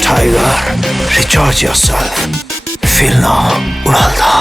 tiger, recharge yourself. Feel now, Uralda.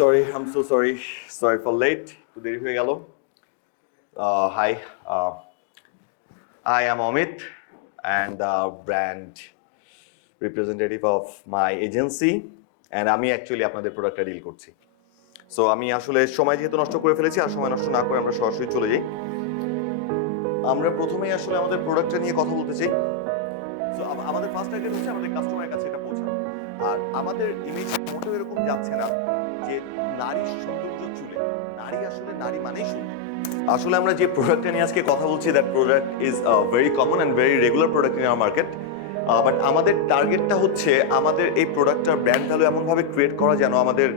Sorry, I'm so sorry. Sorry for late. তো দেরি হয়ে গেল। Hi, I am Amit and the brand representative of my agency and আমি actually আপনাদের প্রোডাক্টটা deal করছি। So আমি আসলে সময় যেহেতু নষ্ট করে ফেলেছি আর সময় নষ্ট না করে আমরা সরাসরি চলে যাই। আমরা প্রথমেই আসলে আমাদের প্রোডাক্টটা নিয়ে কথা বলতে চাই। সো আমাদের ফার্স্ট টার্গেট হচ্ছে আমাদের কাস্টমারের কাছে এটা পৌঁছানো। আর আমাদের ইমেজ মোটেও এরকম যাচ্ছে না যে নারীর সৌন্দর্য চুলে। নারী আসলে নারী মানেই সুন্দর। আসলে আমরা যে প্রোডাক্টটা নিয়ে আজকে কথা বলছি that product is very common and very regular product in our market. But আমাদের টার্গেটটা হচ্ছে আমাদের এই প্রোডাক্টটার ব্র্যান্ড ভ্যালু এমনভাবে ক্রিয়েট করা যেন আমাদের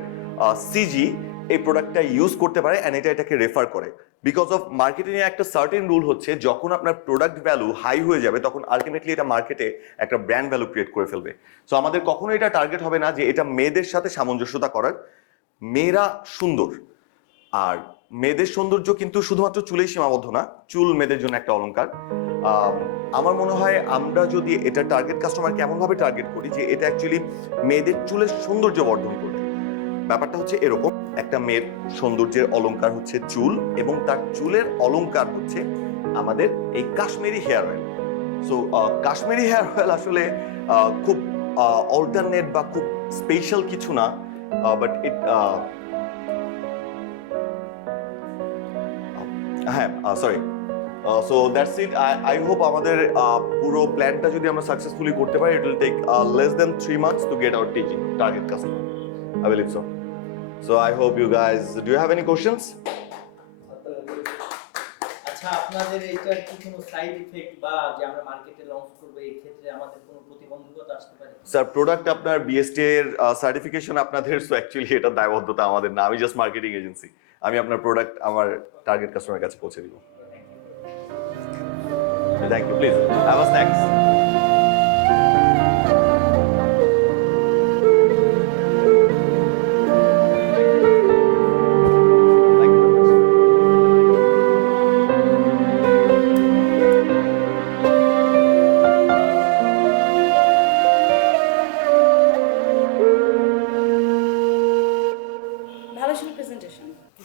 সিজি এই প্রোডাক্টটা ইউজ করতে পারে অ্যান্ড এটাকে রেফার করে। বিকজ অফ মার্কেটিং এর একটা সার্টেন রুল হচ্ছে যখন আপনার প্রোডাক্ট ভ্যালু হাই হয়ে যাবে তখন আলটিমেটলি এটা মার্কেটে একটা ব্র্যান্ড ভ্যালু ক্রিয়েট করে ফেলবে। সো আমাদের কখনো এটা টার্গেট হবে না যে এটা মেয়েদের সাথে সামঞ্জস্যতা করার। মেয়েরা সুন্দর, আর মেয়েদের সৌন্দর্য কিন্তু শুধুমাত্র চুলেই সীমাবদ্ধ না, চুল মেয়েদের জন্য একটা অলংকার। আমার মনে হয় আমরা যদি এটা টার্গেট কাস্টমারকে এমনভাবে টার্গেট করি যে এটা অ্যাকচুয়ালি মেয়েদের চুলের সৌন্দর্য বর্ধন করবে। ব্যাপারটা হচ্ছে এরকম, একটা মেয়ের সৌন্দর্যের অলংকার হচ্ছে চুল এবং তার চুলের অলংকার হচ্ছে আমাদের এই Kashmiri hair oil. So Kashmiri hair oil আসলে খুব অল্টারনেট বা খুব স্পেশাল কিছু না, বাট ইট হ্যাঁ sorry so that's it. I hope আমাদের পুরো প্ল্যানটা যদি আমরা সাকসেসফুলি করতে পারি it will take less than 3 months to get our teaching target customer. I believe so. So I hope you guys, do you have any questions? আচ্ছা, আপনাদের এইটার কি কোনো সাইড ইফেক্ট বা যে আমরা মার্কেটে লঞ্চ করব এই ক্ষেত্রে আমাদের কোনো প্রতিবন্ধকতা আসতে পারে? স্যার প্রোডাক্ট আপনার বিএসটি এর সার্টিফিকেশন আপনাদের, সো অ্যাকচুয়ালি এটা দায়বদ্ধতা আমাদের না, আমি জাস্ট মার্কেটিং এজেন্সি। আমি আপনার প্রোডাক্ট আমার টার্গেট কাস্টমারের কাছে পৌঁছে দিব। Thank you, please have a snacks.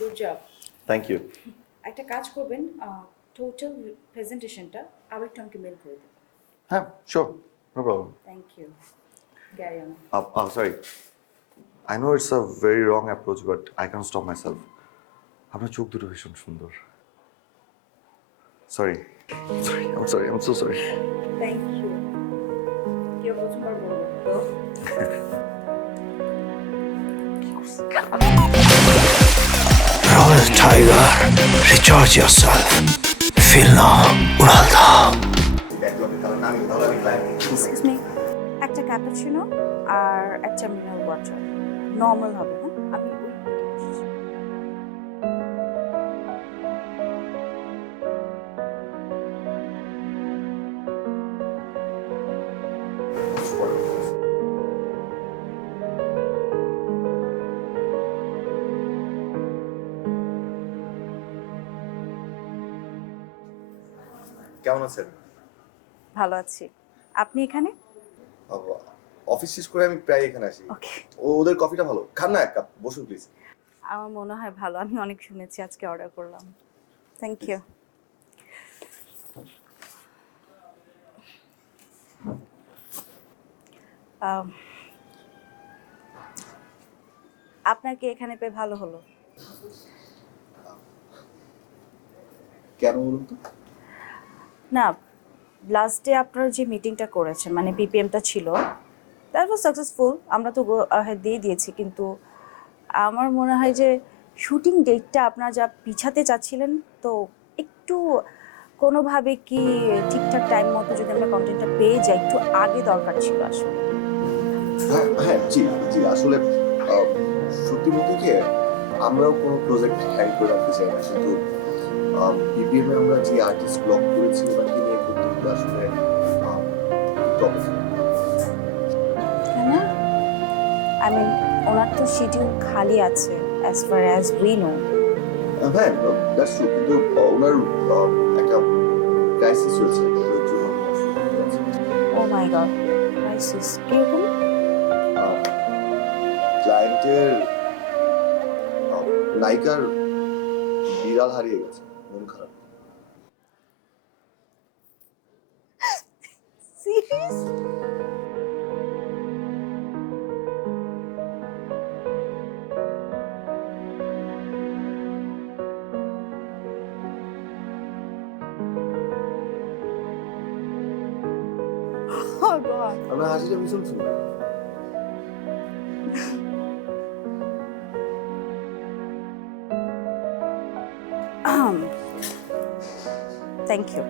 Good job. Thank you. একটা কাজ করবেন, টোটাল প্রেজেন্টেশনটা আবার একটু আমাকে মেল করে দেবেন। হ্যাঁ, sure, no problem. Thank you, carry on. Sorry, I know it's a very wrong approach but I can stop myself. আপনার চোখ দুটো ভীষণ সুন্দর। Sorry, I am so sorry. Thank you. কেউ প্রথমবার বলবো তো। Royal Tiger, recharge yourself. Feel now, উড়াল দাও। এক্সকিউজ মি, একটা ক্যাপুচিনো আর একটা মিনারেল ওয়াটার নর্মাল হবে। হ্যাঁ, আমি ওই কেমন আছেন? ভালো আছি। আপনি এখানে? অফিস শেষ করে আমি প্রায় এখানে আসি। ওকে। ওদের কফিটা ভালো, খান না এক কাপ, বসুন প্লিজ। আমার মনে হয় ভালো, আমি অনেক শুনেছি, আজকে অর্ডার করলাম। Thank you. আপনাকে এখানে পেয়ে ভালো হলো। কেন বলুন তো? না, লাস্ট ডে আপনারা যে মিটিংটা করেছেন, মানে পিপিএমটা ছিল, দ্যাট ওয়াজ সাকসেসফুল। আমরা তো দিয়ে দিয়েছি, কিন্তু আমার মনে হয় যে শুটিং ডেটটা আপনারা যা পিছাতে চাচ্ছিলেন, তো একটু কোনোভাবে কি ঠিকঠাক টাইম মতো যদি আমরা কন্টেন্টটা পেয়ে যাই, একটু আগে দরকার ছিল আসলে। হ্যাঁ, জি জি, আসলে সত্যি বলতে কি, আমরাও কোনো প্রজেক্ট হ্যাং করে রাখতে চাই না, কিন্তু বিপিএম এ আমরা যে আর্টিস্ট ব্লক করেছি ওনাকে নিয়ে করতে হলে আসলে একটু অপেক্ষা। কেন? আই মিন, ওনার তো শিডিউল খালি আছে as far as we know. হ্যাঁ, দ্যাটস ট্রু, কিন্তু ওনার একটা ক্রাইসিস হয়েছে, ওর জন্য আমি আসলে করতে পারছি না। ও মাই গড, ক্রাইসিস কিরকম? ক্লায়েন্টের নায়িকার বিড়াল হারিয়ে গেছে, মন খারাপ। সিরিয়াস? Oh God. আমরা হাসিটা ভীষণ সুন্দর। Thank you.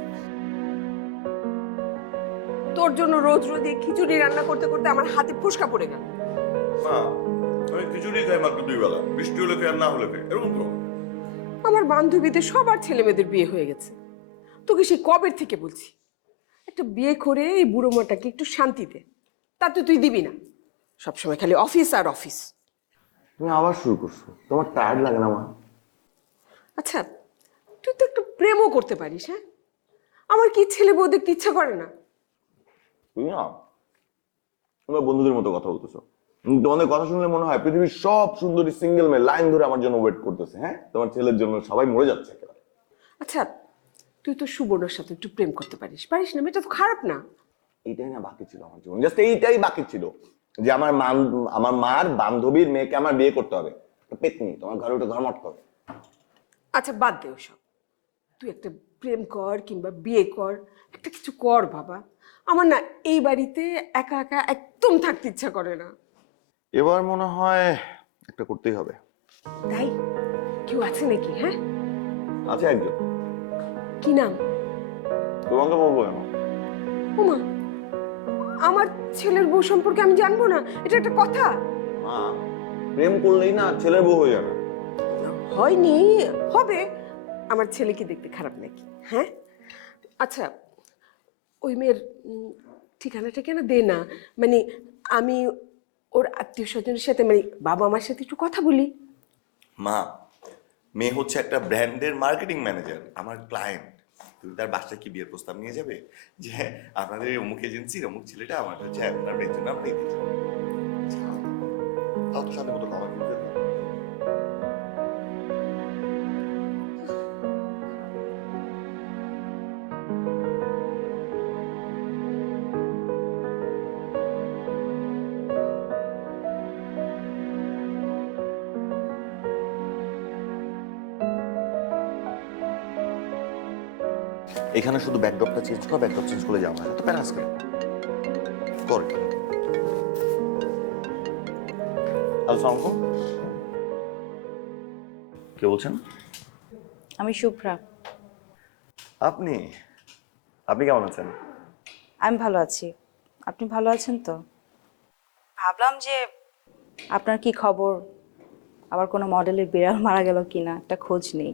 তোর জন্য রোজ রোজ এই খিচুড়ি রান্না করতে করতে আমার হাতে ফুসকা পড়ে গেল। মা, আমি খিচুড়ি খাই মাত্র 2 বেলা, বৃষ্টি হলে খাই আর না হলে খাই, এরকম তো। আমার বান্ধবীদের সবার ছেলে মেয়েদের বিয়ে হয়ে গেছে, তোকে সেই কবের থেকে বলছি একটা বিয়ে করে এই বুড়ো মাটাকে একটু শান্তি দে, তাতে তুই দিবি না, সবসময় খালি অফিস আর অফিস। তুমি আবার শুরু করছো, তোমার টায়ার্ড লাগে না মা? আচ্ছা, তুই তো একটু প্রেমও করতে পারিস। হ্যাঁ, আমার কি ছেলে বউ দেখতে ইচ্ছা করে না? তুমি না, তোমরা বন্ধুদের মতো কথা বলতেছো। তোমাদের কথা শুনলে মনে হয় পৃথিবীর সব সুন্দরী সিঙ্গেল মেয়ে লাইন ধরে আমার জন্য ওয়েট করতেছে। হ্যাঁ, তোমার ছেলের জন্য সবাই মরে যাচ্ছে একেবারে। আচ্ছা, তুই তো সুবর্ণর সাথে একটু প্রেম করতে পারিস, পারিস না? মেয়েটা তো খারাপ না। এইটাই না বাকি ছিল আমার জীবন, জাস্ট এইটাই বাকি ছিল যে আমার মার বান্ধবীর মেয়েকে আমার বিয়ে করতে হবে। পেতনি, তোমার ঘরে ওটা ধর্মট করবে। আচ্ছা, বাদ দে ওসব, তুই একটা প্রেম কর কিংবা বিয়ে কর, একটা কিছু কর বাবা। আমার না এই বাড়িতে একা একা একদম থাকতে ইচ্ছা করে না। এবার মনে হয় একটা করতেই হবে। তাই কেউ আছে নাকি? হ্যাঁ, আছে একজন। কি নাম? তোমাকে বলবো কেন? ওমা, আমার ছেলের বউ সম্পর্কে আমি জানবো না? এটা একটা কথা? মা, প্রেম করলেই না ছেলের বউ হয়ে যাবে। হয়নি, হবে। আমার ছেলে কি দেখতে খারাপ নাকি? হ্যাঁ, আচ্ছা, ওই মেয়ের ঠিকানাটা কেন দে না, মানে আমি ওর আত্মীয় স্বজনের সাথে, মানে বাবা মার সাথে একটু কথা বলি। মা, মেয়ে হচ্ছে একটা ব্র্যান্ডের মার্কেটিং ম্যানেজার, আমার ক্লায়েন্ট। তুমি তার বাসায় কি বিয়ের প্রস্তাব নিয়ে যাবে যে আপনাদের অমুক এজেন্সির অমুক ছেলেটা আমার হচ্ছে আপনার মেয়ের জন্য আপনি দিয়েছেন? তাও তো সাথে মতো খাবার কিনতে হবে। এখানে শুধু ব্যাকড্রপটা চেঞ্জ কর, ব্যাকড্রপ চেঞ্জ করে যাও না, তো প্যারাস করে কর। হ্যালো, সালাম আলাইকুম। কে বলছেন? আমি শুভ্রা। আপনি আপনি কেমন আছেন? আমি ভালো আছি, আপনি ভালো আছেন তো? ভাবলাম যে আপনার কি খবর, আবার কোনো মডেলের বিড়াল মারা গেল কিনা একটা খোঁজ নেই।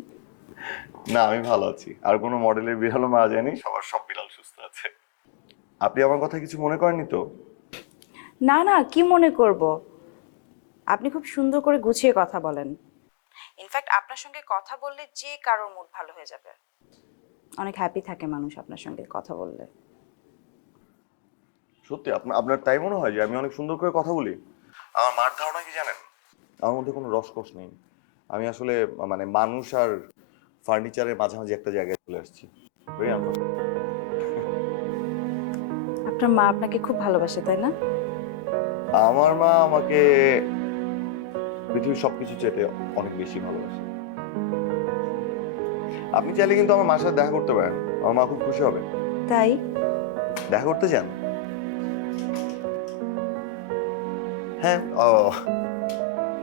না, আমি ভালো আছি। আর কোনো মডেলের বিড়ালও মারা যায়নি, সবার সব বিড়াল সুস্থ আছে। আপনি আমার কথা কিছু মনে করেননি তো? না না, কি মনে করব, আপনি খুব সুন্দর করে গুছিয়ে কথা বলেন। ইনফ্যাক্ট আপনার সঙ্গে কথা বললে যে কারোর মুড ভালো হয়ে যাবে, অনেক হ্যাপি থাকে মানুষ আপনার সঙ্গে কথা বললে। সত্যি আপনার তাই মনে হয় যে আমি অনেক সুন্দর করে কথা বলি? আমার মার ধারণা কি জানেন, আমার মধ্যে কোনো রসকস নেই। আমি আসলে মানে মানুষ আর ফার্নিচারের মাঝামাঝি একটা জায়গায় চলে আসছি। Very unfortunate. আপনার মা আপনাকে খুব ভালোবাসে তাই না? আমার মা আমাকে পৃথিবীর সবকিছু চেয়ে অনেক বেশি ভালোবাসে। আপনি চাইলে কিন্তু আমার মার সাথে দেখা করতে পারেন, আমার মা খুব খুশি হবে। তাই? দেখা করতে চান? হ্যাঁ। ও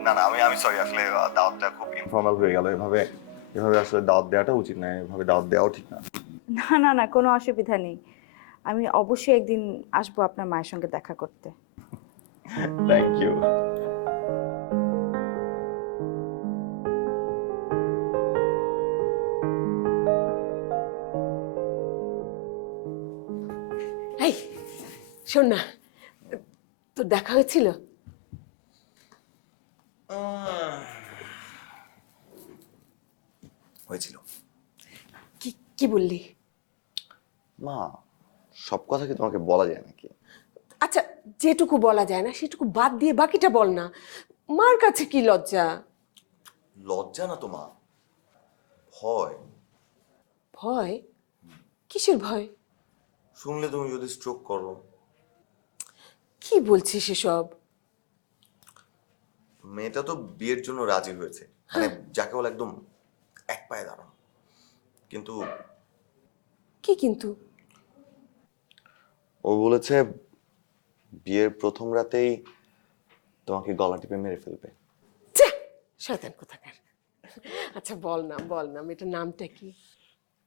না না, আমি সরি, আসলে দাওয়াতটা খুব ইনফর্মাল হয়ে গেল। এভাবে আসলে দাওয়াত দেওয়াটা উচিত না, এভাবে দাওয়াত দেওয়াও ঠিক না। না না না, কোনো অসুবিধা নেই, আমি অবশ্যই একদিন আসবো আপনার মায়ের সঙ্গে দেখা করতে। Thank you. এই শোন না, তোর দেখা হয়েছিল? হয়েছিল। কি কি বললি? মা, সব কথা কি তোমাকে বলা যায় নাকি? আচ্ছা, যেটুকু বলা যায় না সেটুকু বাদ দিয়ে বাকিটা বল না। মার কাছে কি লজ্জা? লজ্জা না তো মা, ভয়। ভয়? কিসের ভয়? শুনলে তুমি যদি স্ট্রোক করো। কি বলছিস এসব? মেয়েটা তো বিয়ের জন্য রাজি হয়েছে, মানে যাকে বলে একদম এক পায়ে দাঁড়ানো। কিন্তু কি কিন্তু? ও বলেছে বিয়ের প্রথম রাতেই তোমাকে গলা টিপে মেরে ফেলবে। যা, শয়তান কোথাকার। আচ্ছা বল না মেয়েটার নামটা কি?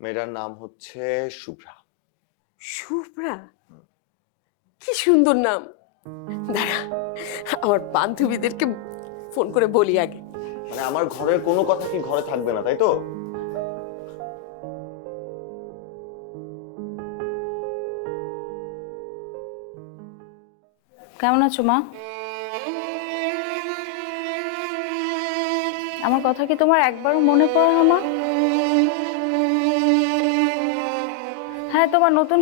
মেয়েটার নাম হচ্ছে শুভ্রা। শুভ্রা? কি সুন্দর নাম। দাঁড়া, আমার বান্ধবীদেরকে ফোন করে বলি আগে। মানে আমার ঘরের কোনো কথা কি ঘরে থাকবে না, তাই তো? কেমন আছো মা? আমার কথা কি তোমার একবারও মনে পড়ে না মা? হ্যাঁ, তোমার নতুন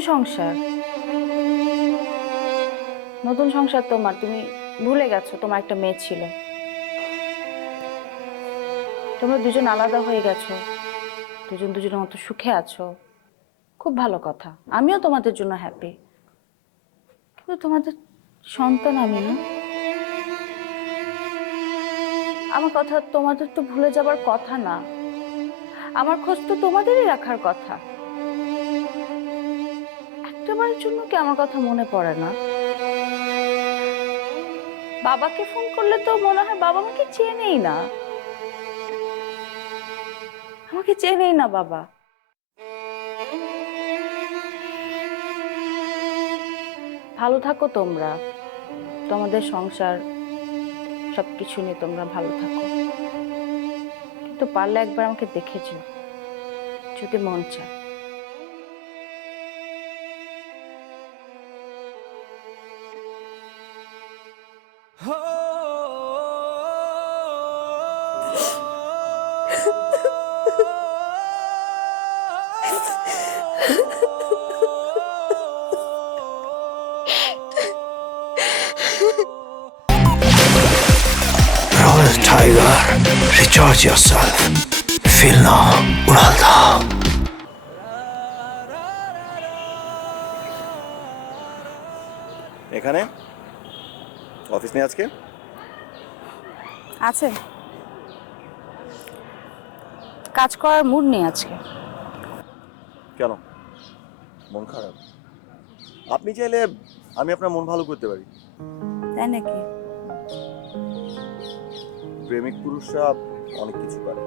সংসার তোমার, তুমি ভুলে গেছো তোমার একটা মেয়ে ছিল। তোমরা দুজন আলাদা হয়ে গেছো, দুজনের মতো সুখে আছো, খুব ভালো কথা, আমিও তোমাদের জন্য হ্যাপি। কিন্তু তোমাদের সন্তান আমি না। আমার কথা তোমাদের তো ভুলে যাবার কথা না, আমার খোঁজ তো তোমাদেরই রাখার কথা। একটাবারের জন্য কি আমার কথা মনে পড়ে না? বাবাকে ফোন করলে তো মনে হয় বাবা আমাকে চেনেই না, বাবা। ভালো থাকো তোমরা, তোমাদের সংসার সবকিছু নিয়ে তোমরা ভালো থাকো, কিন্তু পারলে একবার আমাকে দেখে যেও যদি মন চায়। Royal Tiger, recharge yourself. Feel now, Uralda. এখানে অফিস নেই আজকে? আছে, কাজ করার মুড নেই আজকে। কেন? মন খারাপ? আপনি চাইলে আমি আপনার মন ভালো করতে পারি। তাই নাকি? প্রেমিক পুরুষরা অনেক কিছু পারে।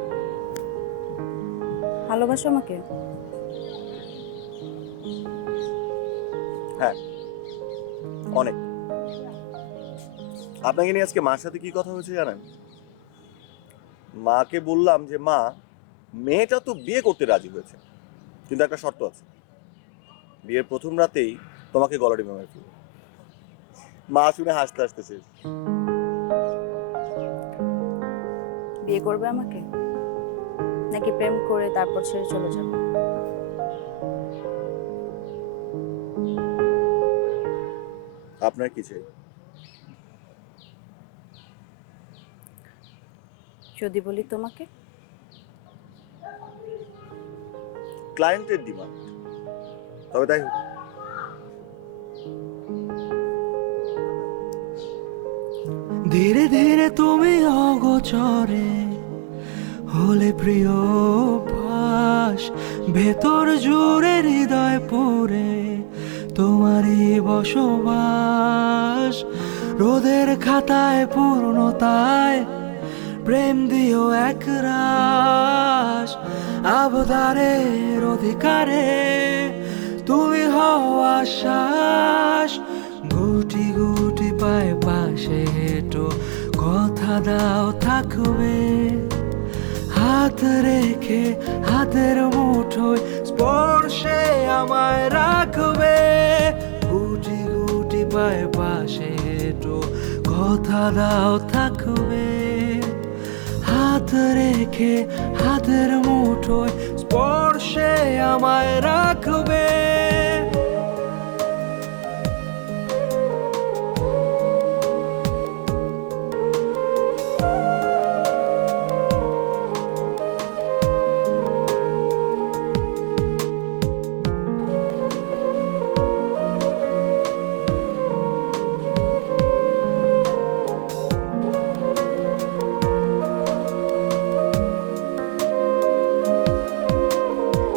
ভালোবাসো আমাকে? হ্যাঁ, অনেক। আপনাকে নিয়ে আজকে মার সাথে কি কথা হয়েছে জানেন? মাকে বললাম যে মা, মেয়েটা তো বিয়ে করতে রাজি হয়েছে, কিন্তু একটা শর্ত আছে, বিয়ের প্রথম রাতেই তোমাকে গলা টিপে মেরে ফেলবে। মা শুনে হাসতে হাসতে শেষ। বিয়ে করবে আমাকে, নাকি প্রেম করে তারপর ছেড়ে চলে যাবে? আপনার কি চাই? যদি বলি তোমাকে, ক্লায়েন্টের ডিমান্ড, তবে তাই হোক। ধীরে ধীরে তুমি অগোচরে হলে প্রিয় ভাস, ভেতর জুড়ে হৃদয় পুরে তোমারই বসবাস। রোদের খাতায় পূর্ণতায় প্রেম দিও এক রাস, আবদারের অধিকারে তুমি হও আশ্বাস। গুটি গুটি পায়ে পাশে হেঁটো কথা দাও থাকবে, হাত রেখে হাতের মুঠোয় স্পর্শে আমায় রাখবে। গুটি গুটি পায়ে পাশে হেঁটো কথা দাও থাকবে, হাত রেখে হাতের মুঠোয় স্পর্শে আমায় রাখবে।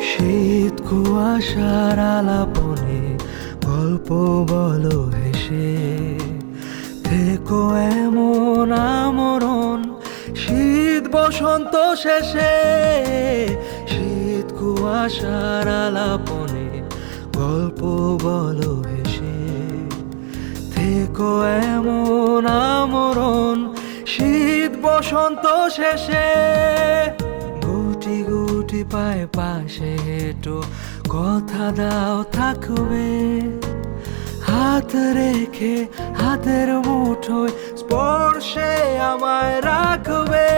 শীত কুয়াশার আলাপনে গল্প বলো হেসে, থেকো এমন আমরণ শীত বসন্ত শেষে। শীত কুয়াশার আলাপনে গল্প বলো হেসে, থেকো এমন আমরণ শীত বসন্ত শেষে। গুটি গুটি পায়ে পাশে হেঁটো কথা দাও থাকবে, হাত রেখে হাতের মুঠোয় স্পর্শে আমায় রাখবে।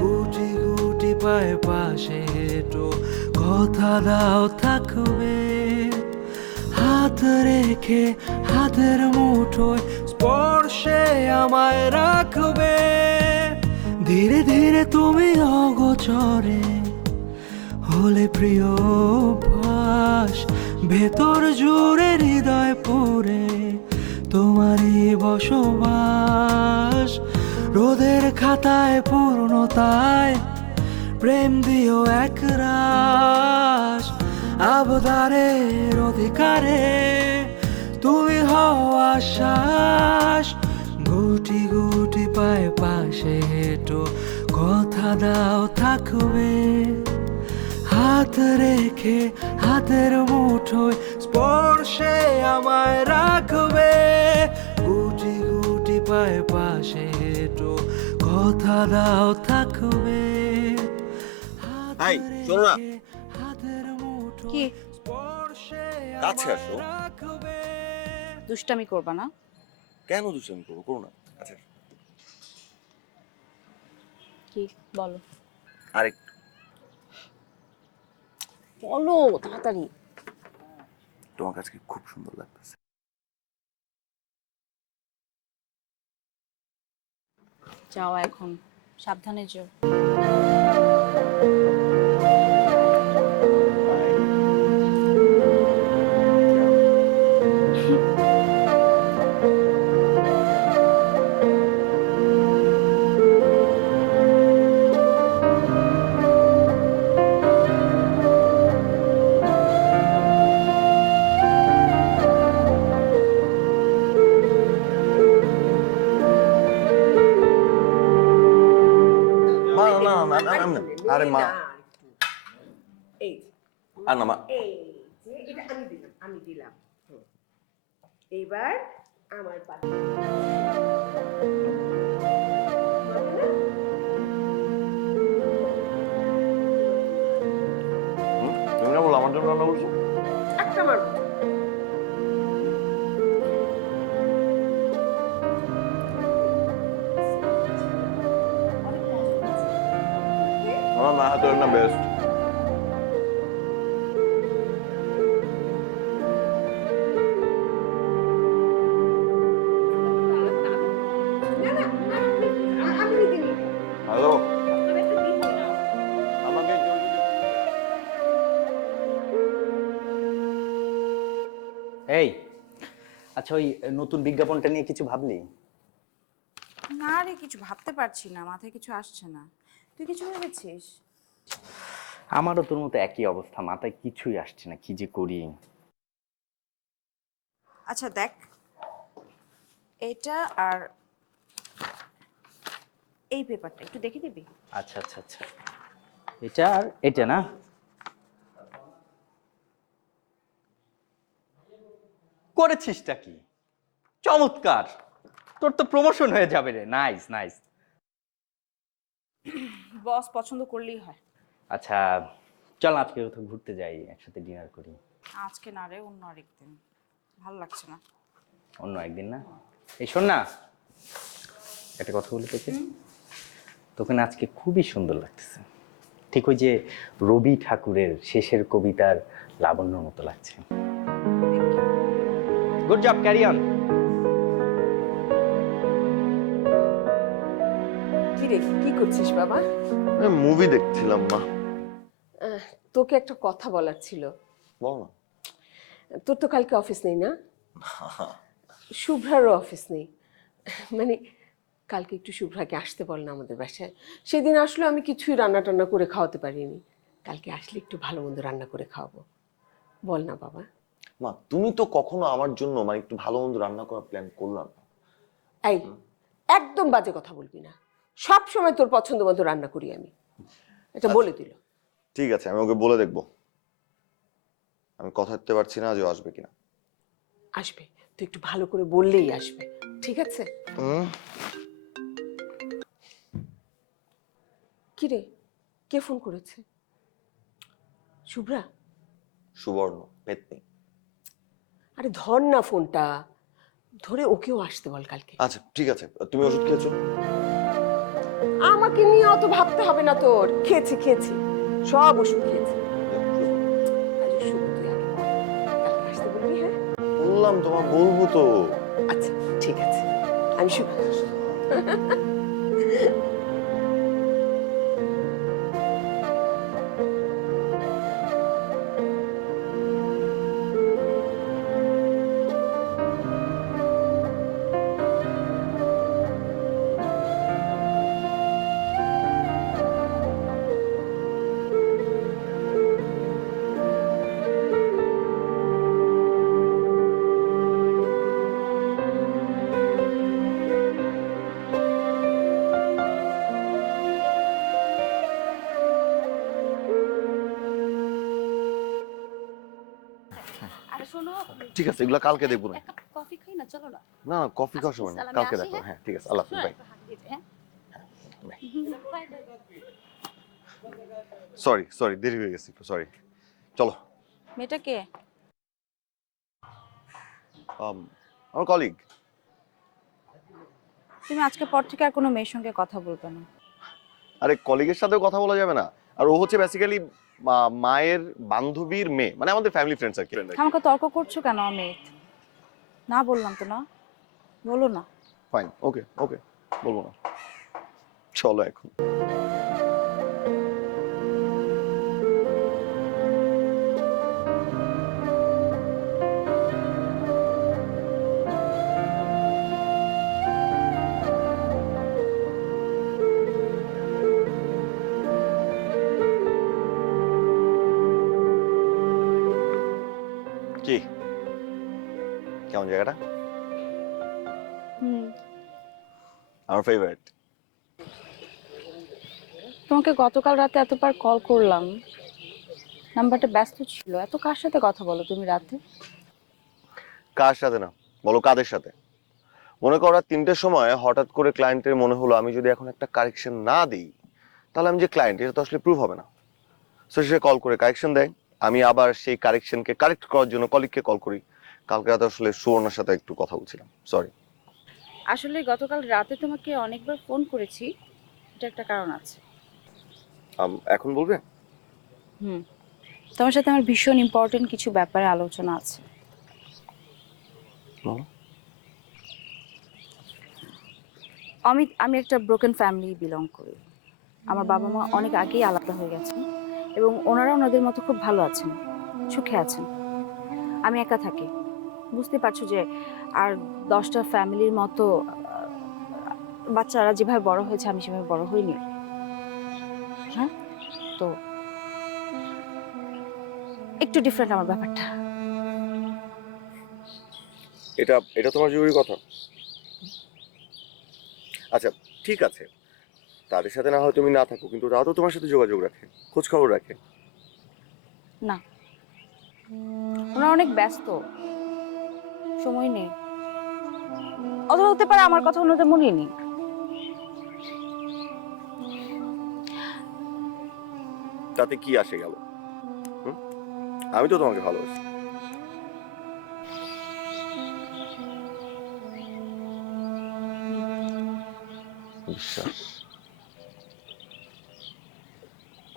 গুটি গুটি পায়ে পাশে হেঁটো কথা দাও থাকবে, হাত রেখে হাতের মুঠোয় স্পর্শে আমায় রাখবে। ধীরে ধীরে তুমি অগোচরে হলে প্রিয় ভাস, ভেতর জুড়ে হৃদয় পুরে তোমারই বসবাস। রোদের খাতায় পূর্ণতায় প্রেম দিও এক রাস, আবদারের অধিকারে তুমি হও আশ্বাস। গুটি গুটি পায়ে পাশে হেঁটো কথা দাও থাকবে, হাত রেখে হাতের মুঠোয় স্পর্শে আমায় রাখবে। গুটি গুটি পায়ে পাশে হেঁটো কথা দাও থাকবে, হাত এই, শোনো না। রেখে হাতের মুঠোয় কি? স্পর্শে কাছে আমায় আসো। রাখবে। দুষ্টামি করবা না? কেন দুষ্টামি করবো? করো না। আচ্ছা, কি বলো? আরেক বলো তাড়াতাড়ি। তোমার কাছে খুব সুন্দর লাগতেছে। যাও এখন, সাবধানে যেও। না, নে আরে মা। না, একটু। এই যে, আর না মা, এই যে, এটা আমি দিলাম হুম। এইবার আমার পাতে তুমি না বলো আমার জন্য রান্না করছো? একটা মারবো আমার মা হাতের রান্না বেস্ট। না না না আমি দিদি নি হ্যালো, আমাকে কেউ যদি এই আচ্ছা, ওই নতুন বিজ্ঞাপনটা নিয়ে কিছু ভাবলি? না রে, কিছু ভাবতে পারছি না, মাথায় কিছু আসছে না। তুই কিছু ভেবেছিস? আমারও তোর মতো একই অবস্থা, মাথায় কিছুই আসছে না, কি যে করি। আচ্ছা দেখ, এটা আর এই পেপারটা একটু দেখে দিবি? আচ্ছা আচ্ছা আচ্ছা, এটা আর এটা না? করেছিসটা কি? চমৎকার, তোর তো প্রমোশন হয়ে যাবে রে। Nice nice. বস পছন্দ করলেই হয়। আচ্ছা চল আজকে কোথাও ঘুরতে যাই, একসাথে ডিনার করি। আজকে না রে, অন্য আরেকদিন। ভালো লাগছে না। অন্য একদিন না? এই শোন না, একটা কথা বলি তোকে। তোকে না আজকে খুবই সুন্দর লাগতেছে, ঠিক ওই যে রবি ঠাকুরের শেষের কবিতার লাবণ্যর মতো লাগছে। Good job, carry on. কি রে কি করছিস বাবা মুভি দেখছিলাম মা। তোকে একটা কথা বলার ছিল বল না। তোর তো কালকে অফিস নেই না শুভ্রারও অফিস নেই মানে কালকে একটু শুভ্রাকে আসতে বল না আমাদের বাসায় সেদিন আসলে আমি কিছুই রান্না টান্না করে খাওয়াতে পারিনি কালকে আসলে একটু ভালো মন্দ রান্না করে খাওয়াবো বল না বাবা মা তুমি তো কখনো আমার জন্য মানে একটু ভালো মন্দ রান্না করার প্ল্যান করলাম না। এই একদম বাজে কথা বলবি না সব সময় তোর পছন্দ মতো রান্না করি আমি এটা বলে দিল ঠিক আছে, আমি ওকে বলে দেখবো। আমি কথা দিতে পারছি না যে ও আসবে কিনা। আসবে তুই একটু ভালো করে বললেই আসবে ঠিক আছে কি রে কে ফোন করেছে শুভ্রা সুবর্ণ পেতনি। আরে ধর না ফোনটা ধরে ওকেও আসতে বল কালকে আচ্ছা ঠিক আছে, তুমি ওষুধ খেয়েছো? আমাকে নিয়ে অত ভাবতে হবে না তোর খেয়েছি সব ওষুধ খেয়েছি আজ শুভ তুই আগে বল। কালকে আসতে বলবি হ্যাঁ বললাম তোমার বলবো তো। আচ্ছা ঠিক আছে আমি শুভ আরে শোনো, ঠিক আছে, এগুলো কালকে দেখবো না। এক কাপ কফি খাই না, চলো না। না না, কফি খাওয়ার সময় না, আচ্ছা, আমি কালকে আসি, দেখো। হ্যাঁ? হ্যাঁ ঠিক আছে, আল্লাহ হাফিজ, বাই। হাত দিয়ে দে, হ্যাঁ? সরি সরি, দেরি হয়ে গেছে একটু, সরি। চলো। মেয়েটা কে? আমার কলিগ। তুমি আজকে পর থেকে আর কোনো মেয়ের সঙ্গে কথা বলবে না। আরে কলিগের সাথেও কথা বলা যাবে না? আর ও হচ্ছে বেসিক্যালি মায়ের বান্ধবীর মেয়ে, মানে আমাদের ফ্যামিলি ফ্রেন্ডস আর কি। আমাকে তর্ক করছো কেন অমিত? না বললাম তো, না বলো না। ফাইন, ওকে ওকে, বলবো না। চলো এখন। কি কেমন জায়গাটা? হুম। আমার ফেভারিট। তোমাকে গতকাল রাতে এতবার কল করলাম, নাম্বারটা ব্যস্ত ছিল। এত কার সাথে কথা বলো তুমি রাতে? কার সাথে না, বলো কাদের সাথে? মনে করো 3টের সময় হঠাৎ করে ক্লায়েন্টের মনে হলো আমি যদি এখন একটা কারেকশন না দিই তাহলে আমি যে ক্লায়েন্ট এটা তো আসলে প্রুভ হবে না। সো সে কল করে কারেকশন দেয়, আমি আবার সেই কারেকশনকে কারেক্ট করার জন্য কলিগকে কল করি। কালকে রাতে আসলে সুবর্ণার সাথে একটু কথা বলছিলাম, সরি। আসলে গতকাল রাতে তোমাকে অনেকবার ফোন করেছি, এটা একটা কারণ আছে। এখন বলবে? হুম, তোমার সাথে আমার ভীষণ ইম্পর্টেন্ট কিছু ব্যাপারে আলোচনা আছে। বলো। অমিত, আমি একটা ব্রোকেন ফ্যামিলি বিলং করি। আমার বাবা মা অনেক আগেই আলাদা হয়ে গেছেন এবং ওনারা ওনাদের মতো খুব ভালো আছেন, সুখে আছেন। আমি একা থাকি। বুঝতে পারছো যে আর 10টা ফ্যামিলির মতো বাচ্চারা যেভাবে বড় হয়েছে আমি সেভাবে বড় হইনি। হ্যাঁ, তো একটু ডিফারেন্ট আমার ব্যাপারটা। এটা এটা তোমার জরুরি কথা? আচ্ছা, ঠিক আছে, তাদের সাথে না হয় তুমি না থাকো, কিন্তু তারা তো তোমার সাথে যোগাযোগ রাখে, খোঁজ খবর রাখে। না, ওনারা অনেক ব্যস্ত, সময় নেই। অথবা হতে পারে আমার কথা ওনাদের মনে নেই। তাতে কি আসে গেল? হুম? আমি তো তোমাকে ভালোবাসি। বিশ্বাস।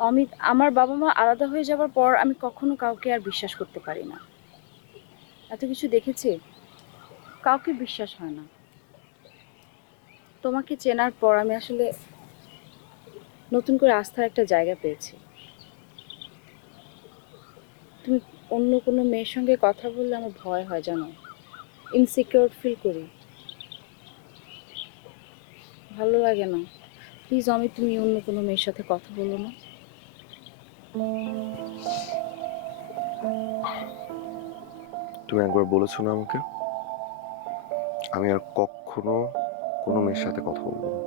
অমিত, আমার বাবা মা আলাদা হয়ে যাওয়ার পর আমি কখনো কাউকে আর বিশ্বাস করতে পারি না। এত কিছু দেখেছি, কাউকে বিশ্বাস হয় না। তোমাকে চেনার পর আমি আসলে নতুন করে আস্থার একটা জায়গা পেয়েছি। তুমি অন্য কোনো মেয়ের সঙ্গে কথা বললে আমার ভয় হয়, জানো, ইনসিকিউর ফিল করি, ভালো লাগে না। প্লিজ অমিত, তুমি অন্য কোনো মেয়ের সাথে কথা বলো না। তুমি একবার বলেছো না আমাকে আমি আর কখনো কোনো মেয়ের সাথে কথা বলবো না,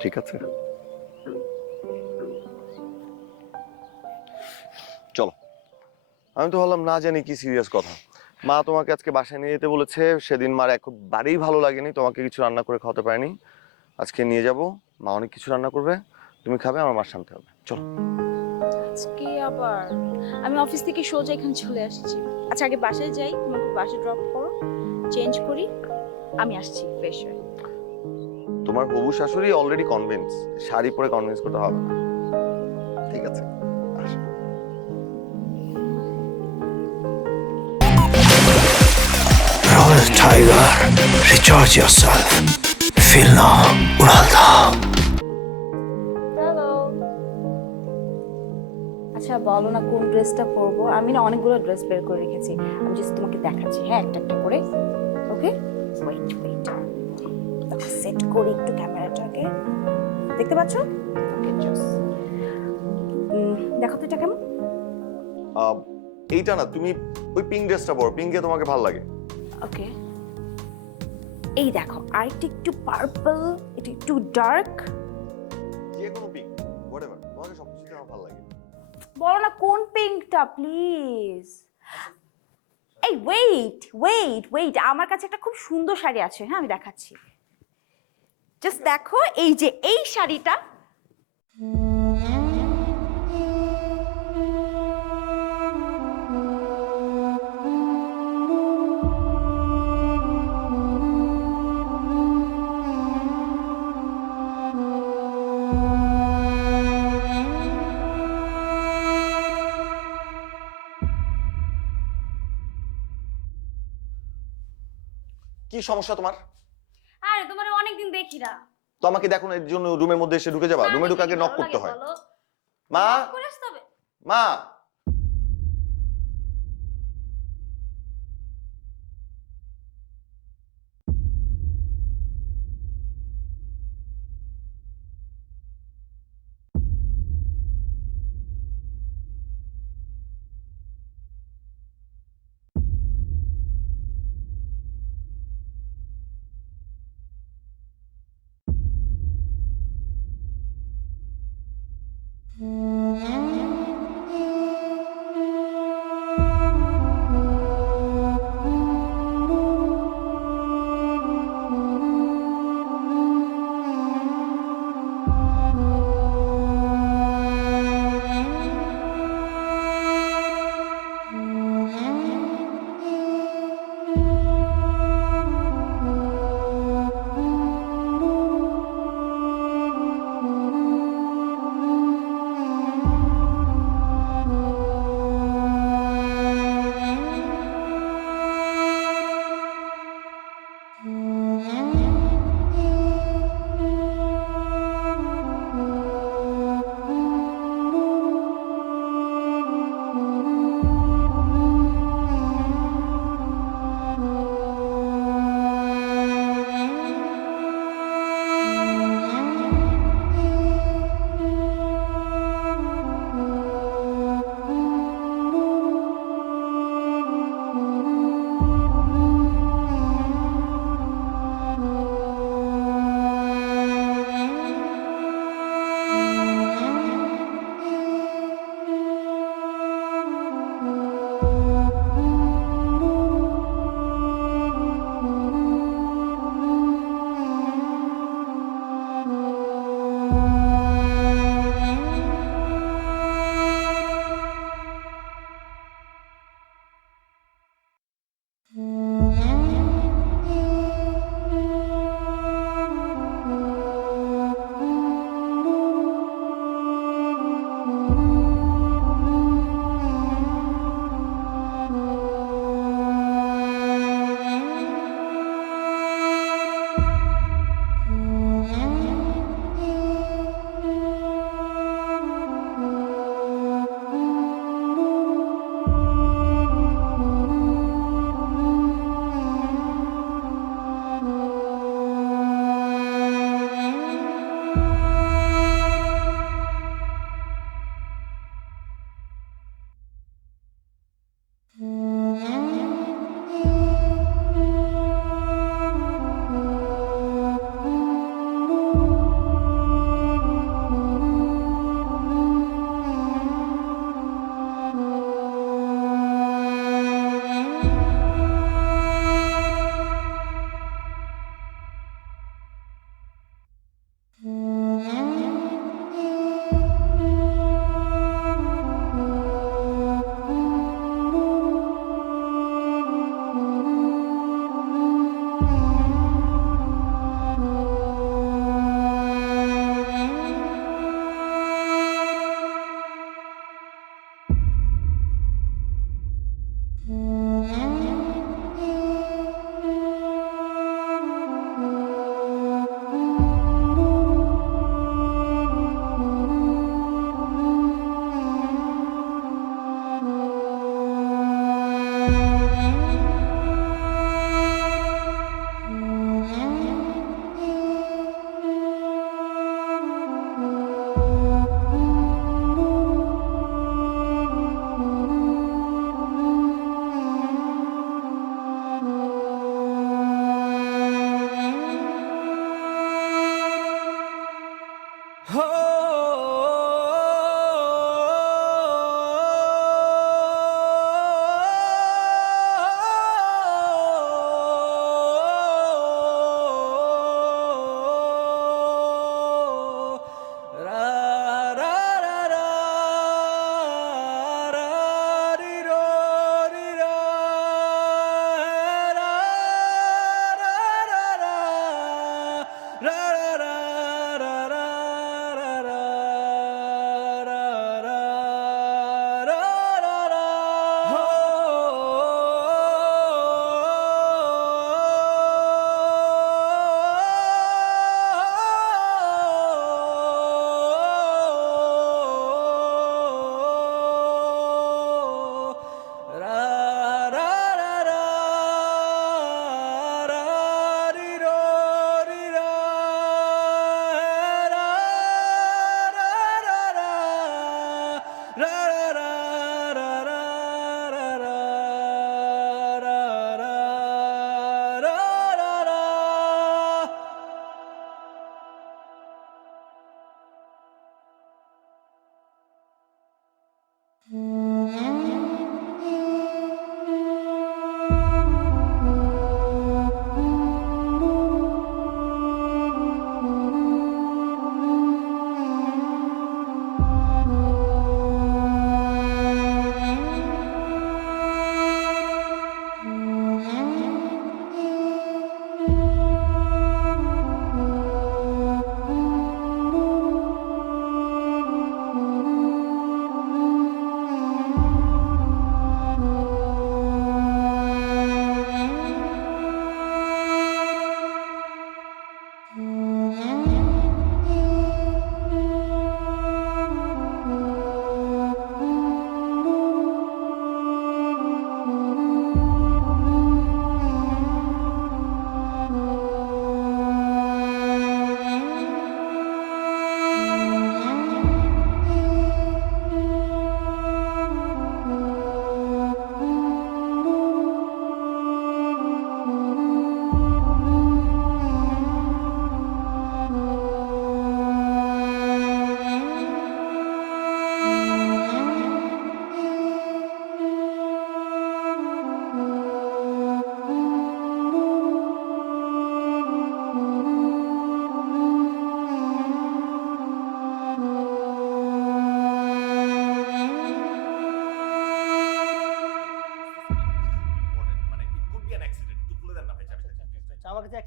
ঠিক আছে? চলো, আমি তো ভাবলাম না জানি কি সিরিয়াস কথা। মা তোমাকে আজকে বাসায় নিয়ে যেতে বলেছে, সেদিন মার একবারেই ভালো লাগেনি, তোমাকে কিছু রান্না করে খাওয়াতে পারেনি। আজকে নিয়ে যাব, মা অনেক কিছু রান্না করবে, তুমি খাবে, আমার মার শান্তি হবে। চলো। আজকে আবার আমি অফিস থেকে সোজা এখানে চলে আসছি। আচ্ছা, আগে বাসায় যাই, তোমাকে বাসায় ড্রপ করো, চেঞ্জ করি, আমি আসছি ফ্রেশ হয়ে। তোমার হবু শাশুড়ি অলরেডি কনভিন্স, শাড়ি পরে কনভিন্স করতে হবে না, ঠিক আছে? আসো। Royal Tiger, recharge yourself. Feel now, উড়াল দাও। হ্যালো। আচ্ছা, বলো না কোন ড্রেসটা পরবো? আমি না অনেকগুলো ড্রেস বের করে রেখেছি, আমি জাস্ট তোমাকে দেখাচ্ছি, হ্যাঁ, একটা একটা করে। ওকে, ওয়েট ওয়েট, সেট করি একটু ক্যামেরাটাকে। দেখতে পাচ্ছ? ওকে, জাস্ট দেখো তো এটা কেমন। এইটা না, তুমি ওই পিঙ্ক ড্রেসটা পরো, পিঙ্কে তোমাকে ভালো লাগে। ওকে, এই দেখো আরেকটা একটু পার্পল, এটা একটু ডার্ক। যে কোনো পিঙ্ক, হোয়াটএভার, তোমাকে সবকিছু আমার ভালো লাগে। বলো না কোন পিঙ্কটা প্লিজ। এই ওয়েট ওয়েট ওয়েট, আমার কাছে একটা খুব সুন্দর শাড়ি আছে, হ্যাঁ আমি দেখাচ্ছি। জাস্ট দেখো, এই যে এই শাড়িটা, কি সমস্যা তোমার? আরে তোমার অনেকদিন দেখি না। তো আমাকে দেখো না, এর জন্য রুমের মধ্যে এসে ঢুকে যাবা? রুমে ঢুকে আগে নক করতে হয়। মা, করে আসতে হবে। মা।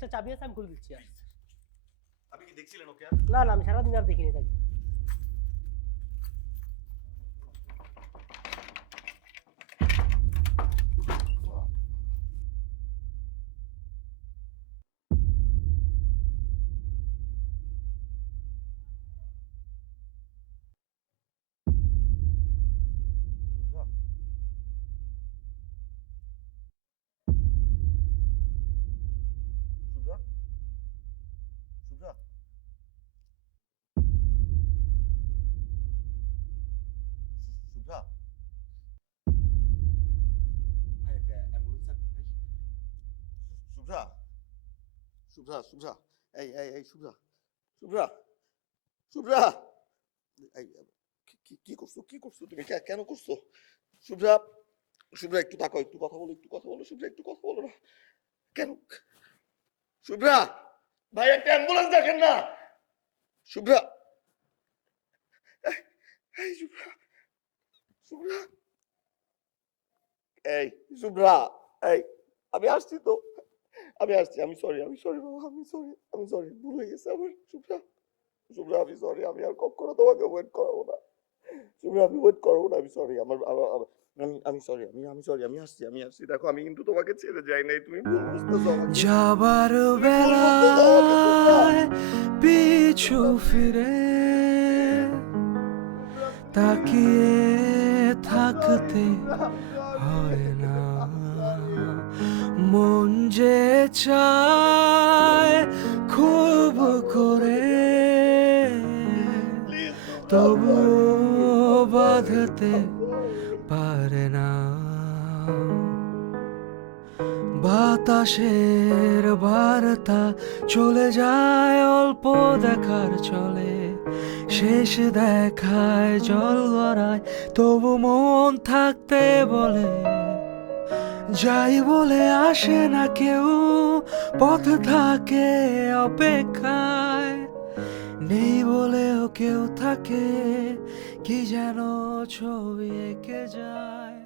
একটা চাবি আছে, আমি খুলে দিচ্ছি। আর আপনি কি দেখছিলেন ওকে? না না, আমি সারাদিন আর দেখিনি তাকে। শুভ্রা, শুভ্রা, শুভ্রা, ভাই একটা অ্যাম্বুলেন্স আছে ভাই। শুভ্রা, শুভ্রা, শুভ্রা, এই শুভ্রা, শুভ্রা, শুভ্রা, এই কি করছো, কি করছো তুমি, কেন করছো? শুভ্রা, শুভ্রা একটু তাকাও, একটু কথা বলো, একটু কথা বলো, শুভ্রা একটু কথা বলো না কেন? শুভ্রা, ভাই একটা অ্যাম্বুলেন্স দেখেন না। শুভ্রা, এই শুভ্রা, শুভ্রা, এই শুভ্রা, এই আমি আসছি তো, আমি আসছি, আমি সরি, আমি সরি বাবা, আমি সরি, আমি সরি, ভুল হয়ে গেছে আমার। শুভ্রা, শুভ্রা আমি সরি, আমি আর কখনো তোমাকে ওয়েট করাবো না। শুভ্রা আমি ওয়েট করবো না, আমি সরি, আমি সরি, আমি সরি, আমি আসছি, আমি আসছি। দেখো আমি কিন্তু তোমাকে ছেড়ে যাই নাই, তুমি ভুল বুঝতেছো আমাকে। যাবার তুমি ভুল বুঝতেছো আমাকে, শুভ্রা। বেলায় পিছু ফিরে তাকিয়ে থাকতে হয় না, মন যে চায় খুব করে তবু বাঁধতে পারে না। বাতাসের বার্তা চলে যায় অল্প দেখার চলে, শেষ দেখায় জল গড়ায় তবু মন থাকতে বলে। যাই বলে আসে না কেউ, পথ থাকে অপেক্ষায়, নেই বলেও কেউ থাকে, কি যেন ছবি এঁকে যায়।